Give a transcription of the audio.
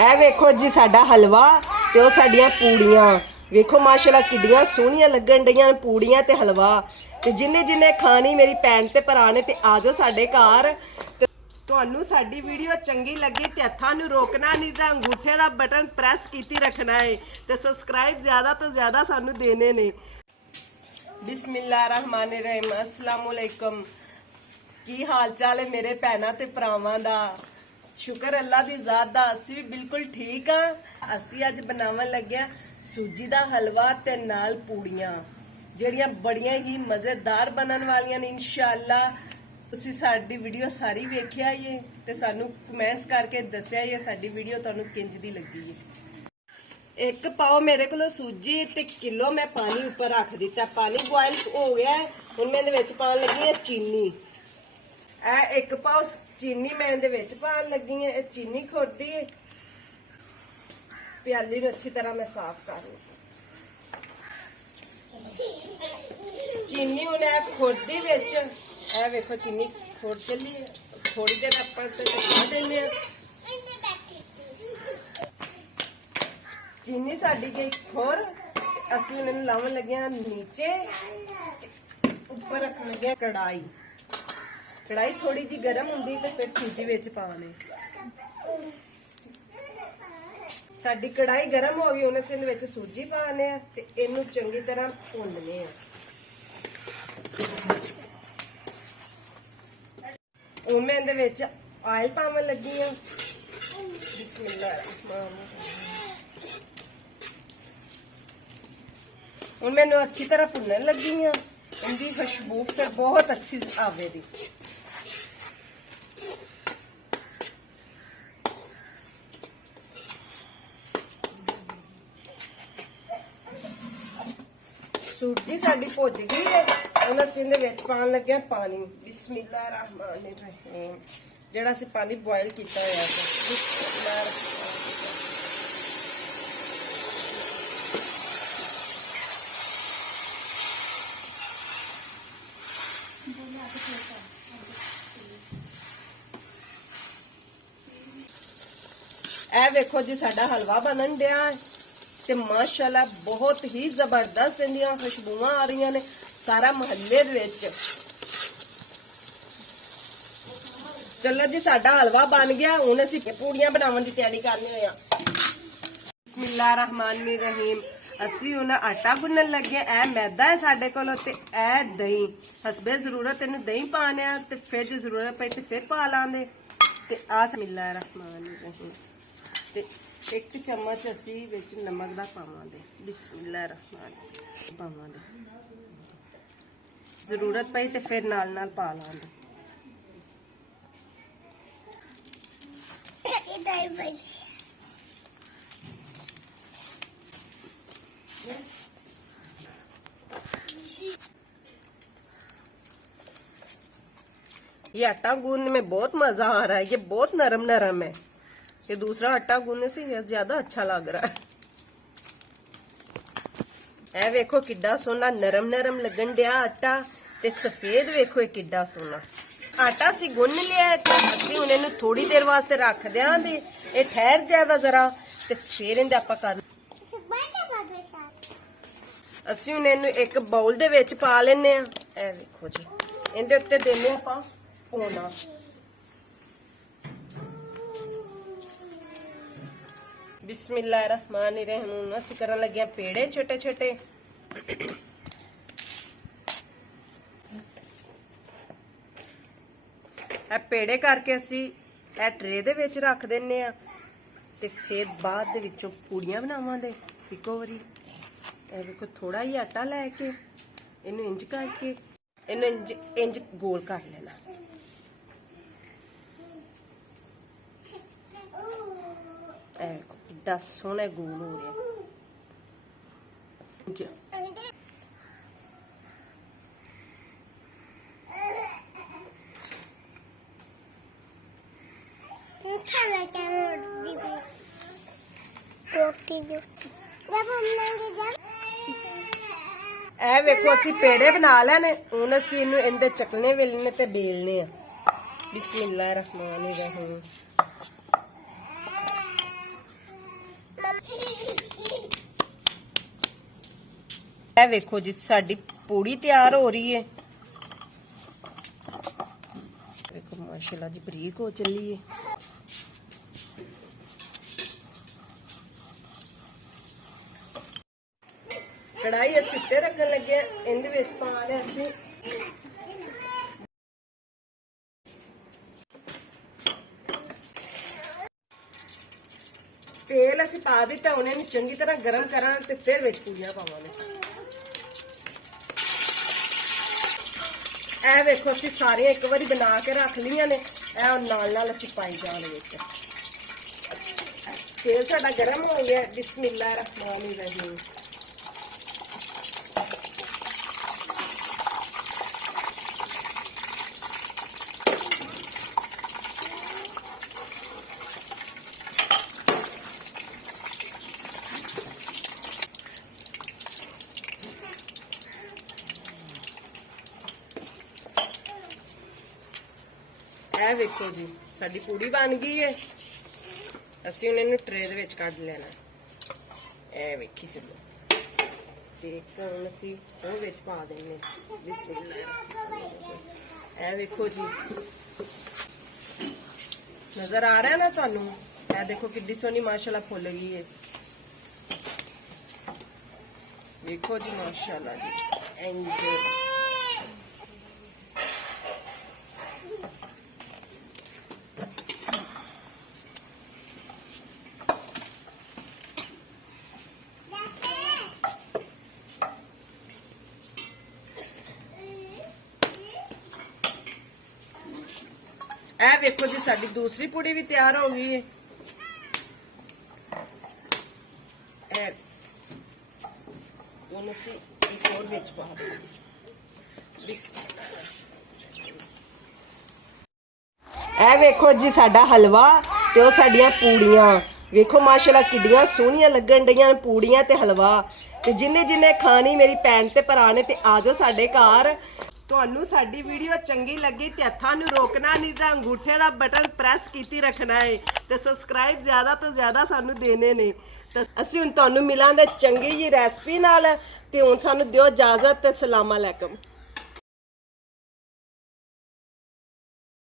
ਇਹ ਵੇਖੋ जी साडा हलवा ते ओ साडियां पूड़ियां वेखो माशाल्लाह किड्डियां सोहणियां लगन डईयां पूड़ियां ते हलवा ते जिन्ने जिन्ने खानी मेरी भैन ते भरा ने ते आ जाओ साडे घर। ਤੁਹਾਨੂੰ ਸਾਡੀ ਵੀਡੀਓ ਚੰਗੀ ਲੱਗੀ ਤੇ ਹੱਥਾਂ ਨੂੰ ਰੋਕਣਾ ਨਹੀਂ ਤਾਂ ਅੰਗੂਠੇ ਦਾ ਬਟਨ ਪ੍ਰੈਸ ਕੀਤੀ ਰੱਖਣਾ ਹੈ ਤੇ ਸਬਸਕ੍ਰਾਈਬ ਜ਼ਿਆਦਾ ਤੋਂ ਜ਼ਿਆਦਾ ਸਾਨੂੰ ਦੇਣੇ ਨੇ। ਬਿਸਮਿਲ੍ਲਾਹਿਰਰਹਿਮਾਨਿਰਰਹੀਮ अस्सलाम वालेकुम। ਕੀ ਹਾਲ ਚਾਲ ਹੈ ਮੇਰੇ ਭੈਣਾਂ ਤੇ ਭਰਾਵਾਂ ਦਾ? ਸ਼ੁਕਰ ਅੱਲਾ ਦੀ ਜ਼ਾਤ ਦਾ ਅਸੀਂ ਵੀ ਬਿਲਕੁਲ ਠੀਕ ਆ। ਅਸੀਂ ਅੱਜ ਬਣਾਉਣ ਲੱਗਿਆ ਸੂਜੀ ਦਾ ਹਲਵਾ ਤੇ ਨਾਲ ਪੂੜੀਆਂ ਜਿਹੜੀਆਂ ਬੜੀਆਂ ਹੀ ਮਜ਼ੇਦਾਰ ਬਣਨ ਵਾਲੀਆਂ ਨੇ। ਇਨਸ਼ਾਅੱਲਾ ਤੁਸੀਂ ਸਾਡੀ ਵੀਡੀਓ ਸਾਰੀ ਵੇਖਿਆ ਹੀ ਤੇ ਸਾਨੂੰ ਕਮੈਂਟਸ ਕਰਕੇ ਦੱਸਿਆ ਹੀ ਸਾਡੀ ਵੀਡੀਓ ਤੁਹਾਨੂੰ ਕਿੰਜ ਦੀ ਲੱਗੀ ਹੈ। एक पाओ मेरे को सूजी ते किलो मैं पानी ऊपर रख दिता। पानी बॉयल हो गया हुण मैं इहदे विच पाउण लगी है चीनी। ए एक पाओ चीनी मैं इहदे विच पाउण लगी है। इह चीनी खोटी है प्याली नूं अच्छी तरह मैं साफ कर लूं। चीनी हुण ए खोटी विच ए वेखो चीनी खोट चली है। थोड़ी देर आपां ते ढका देने आ। चीनी साड़ी गई खोर असि उन्हें लावन लगे नीचे ऊपर रखन लगे कढ़ाई। कढ़ाई थोड़ी जी गर्म होंगी तो फिर सूजी विच पाने। साड़ी कढ़ाई गर्म हो गई उन्हें सिंध विच सूजी पाने ते इनू चंगी तरह भुनने मैं इहदे विच ऑयल पावन लगी हाँ। बिस्मिल्लाह ਹੁਣ ਮੈਨੂੰ अच्छी तरह भुनन लगी हाँ। इनकी खुशबू फिर बहुत अच्छी आवेगी। सूजी साडी भुज गई है। हम असीं इहदे विच पाउण लगे पानी। बिस्मिल्लाहिर्रहमानिर्रहीम जिहड़ा असीं पानी बॉयल कीता होया है। ए वेखो जी साडा हलवा बनन दिया ते माशाल्लाह बहुत ही जबरदस्त इंदियां खुशबूआं आ रही ने सारा महल्ले दे विच। चलो जी साडा हलवा बन गया। हुण असीं पूड़ियां बनावन दी तैयारी करने होया। बिस्मिल्लाहिर्रहमानिर्रहीम असीं हुण आटा गुन्नन लगे। ए मैदा है साडे कोल ते ए दही हसबे जरूरत इनू दही पाने ते फिर जे जरूरत पई ते फिर पा लांदे ते आ। बिस्मिल्लाहिर्रहमानिर्रहीम ते एक चम्मच असी विच नमक दा पावांगे। बिस्मिल्लाहिर्रहमानिर्रहीम पावांगे। जरूरत पई ते फिर नाल नाल पा लांगे। ये आटा गूंदने में बहुत मजा आ रहा है। ये बहुत नरम नरम है। ये दूसरा आटा गूंदने से ज्यादा अच्छा लग रहा है। ए वेखो किड्डा सोना नरम नरम लगन दिया आटा ते सफेद वेखो ये किड्डा सोना आटा असी गुन लिया है ते असी हुण इहनूं थोड़ी देर वास्ते रख देंगे। ये ठहर जाएगा जरा ते फिर इहदे आपां कर असी हुण इहनूं एक बाउल दे विच पा लैने आ। ए वेखो जी इहदे उत्ते देने आपां पौना। बिस्मिल्लाहिर्रहमानिर्रहीम असीं करन लगे पेड़े छोटे छोटे। पेड़े करके असीं ए ट्रे दे विच रख दिंने आ ते फिर बाद दे विचों पूड़ियां बनावांगे इक्को वारी। ए देखो थोड़ा ही आटा लैके इनू इंज करके इनू इंज गोल कर लेना। कितना सोहना गोल हो रहा ए वेखो असी पेड़े बना लेने। हुण असी इनू इंदे चकने वेलने ते बेलने आ। बिस्मिल्लाहिर्रहमानिर्रहीम ਇਹ ਵੇਖੋ ਜੀ ਸਾਡੀ ਪੂੜੀ ਤਿਆਰ ਹੋ ਰਹੀ ਹੈ। देखो माशाल्लाह जी बरीक हो चली है। कढ़ाई अस उत्ते रखन लगे इन पा रहे असी तेल असी पा दिता, उन्हें चंगी तरह गर्म करा ते फिर विच पूड़ियां पावांगे। ਇਹ ਵੇਖੋ ਅਸੀਂ ਸਾਰੀਆਂ ਇੱਕ ਵਾਰੀ ਬਣਾ ਕੇ ਰੱਖ ਲਈਆਂ ਨੇ। ਇਹ ਨਾਲ ਨਾਲ ਅਸੀਂ ਪਾਈ ਜਾਣ ਵਿੱਚ। ਤੇਲ ਸਾਡਾ ਗਰਮ ਹੋ ਗਿਆ। ਬਿਸਮਿਲ੍ਲਾਹਿਰ ਰਹਿਮਾਨਿਰ ਰਹੀਮ। ਇਹ ਵੇਖੋ ਜੀ ਸਾਡੀ ਪੂੜੀ ਬਣ ਗਈ ਹੈ। ਅਸੀਂ ਹੁਣ ਇਹਨੂੰ ਟਰੇ ਦੇ ਵਿੱਚ ਕੱਢ ਲੈਣਾ। ਇਹ ਵੇਖੀ ਚਲੋ ਤੇ ਹੁਣ ਅਸੀਂ ਉਹ ਵਿੱਚ ਪਾ ਦੇਣੇ। ਬਿਸਮਿਲ੍ਲਾਹ। ਇਹ ਵੇਖੋ ਜੀ ਨਜ਼ਰ ਆ ਰਿਹਾ ਨਾ ਤੁਹਾਨੂੰ? ਇਹ ਦੇਖੋ ਕਿੰਨੀ ਸੋਹਣੀ ਮਾਸ਼ਾਅੱਲਾ ਫੁੱਲ ਗਈ ਹੈ। ਵੇਖੋ ਜੀ ਮਾਸ਼ਾਅੱਲਾ ਜੀ ਇੰਜ। ਇਹ ਵੇਖੋ ਜੀ ਸਾਡੀ ਦੂਸਰੀ ਪੂੜੀ ਵੀ ਤਿਆਰ ਹੋ ਗਈ ਹੈ। ਇਹ ਹੁਣ ਅਸੀਂ ਇੱਕ ਹੋਰ ਵਿੱਚ ਪਾ ਦਿੰਦੇ। ਇਹ ਵੇਖੋ ਜੀ ਸਾਡਾ ਹਲਵਾ ਤੇ ਉਹ ਸਾਡੀਆਂ ਪੂੜੀਆਂ ਵੇਖੋ ਮਾਸ਼ਾਅੱਲਾ ਕਿੱਡੀਆਂ ਸੋਹਣੀਆਂ ਲੱਗਣ ਡੀਆਂ ਪੂੜੀਆਂ ਤੇ ਹਲਵਾ। ਤੇ ਜਿੰਨੇ ਖਾਣੀ ਮੇਰੀ ਭੈਣ ਤੇ ਭਰਾ ਨੇ ਤੇ ਆਜੋ ਸਾਡੇ ਘਰ। ਤੁਹਾਨੂੰ ਸਾਡੀ ਵੀਡੀਓ ਚੰਗੀ ਲੱਗੀ ਤੇ ਹੱਥਾਂ ਨੂੰ ਰੋਕਣਾ ਨਹੀਂ ਤਾਂ ਅੰਗੂਠੇ ਦਾ ਬਟਨ ਪ੍ਰੈਸ ਕੀਤੀ ਰੱਖਣਾ ਹੈ ਤੇ ਸਬਸਕ੍ਰਾਈਬ ਜ਼ਿਆਦਾ ਤੋਂ ਜ਼ਿਆਦਾ ਸਾਨੂੰ ਦੇਣੇ ਨੇ। ਤਾਂ ਅਸੀਂ ਹੁਣ ਤੁਹਾਨੂੰ ਮਿਲਾਂਗੇ ਚੰਗੀ ਜੀ ਰੈਸਪੀ ਨਾਲ। ਤੇ ਹੁਣ ਸਾਨੂੰ ਦਿਓ ਇਜਾਜ਼ਤ ਤੇ ਸਲਾਮ ਅਲੈਕਮ।